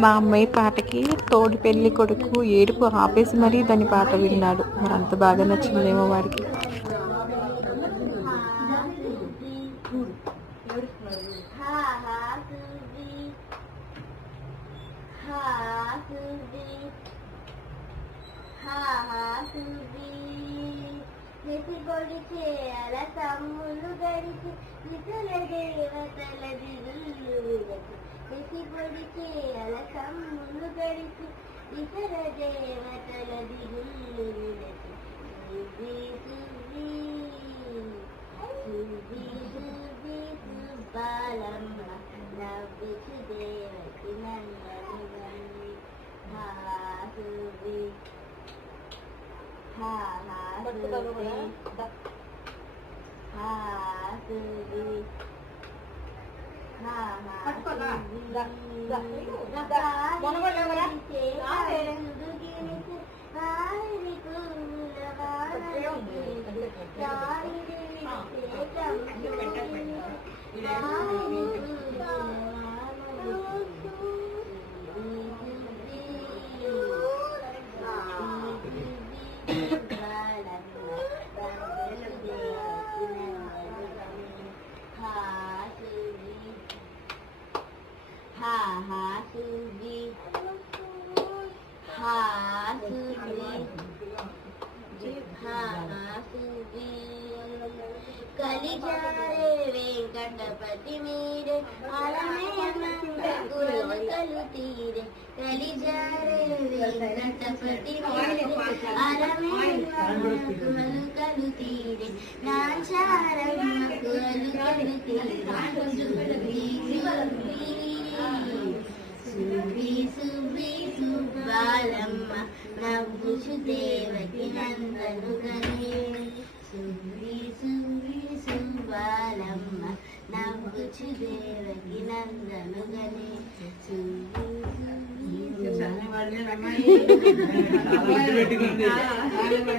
మా అమ్మాయి పాటకి తోడి పెళ్లి కొడుకు ఏడుపు ఆపేసి మరీ దాని పాట విన్నాడు. మరి అంత బాగా నచ్చిందేమో వాడికి. తమ్ములు గడిచి ఇతర దేవతల చేయాల తమ్ములు గడిచి ఇతర దేవతల దిగుళ్ళు బాలమ్మ నవ్వుచు దేవకి నందను గని హాసువి కలిజారే వెంకటపతి మీరే అలమేలు తీరే కలిజారే వెంకటపతి మీరే అలమేలు తీరే నాచారమ్మకు అలుకలు తీరే సుబ్బి సుబ్బి సుబ్బాలమ్మ నవ్వుచు దేవకి నందను గని సుబ్బి సుబ్బి సుబ్బాలమ్మ నవ్వుచు దేవకి నందను గని సుబ్బి సుబ్బి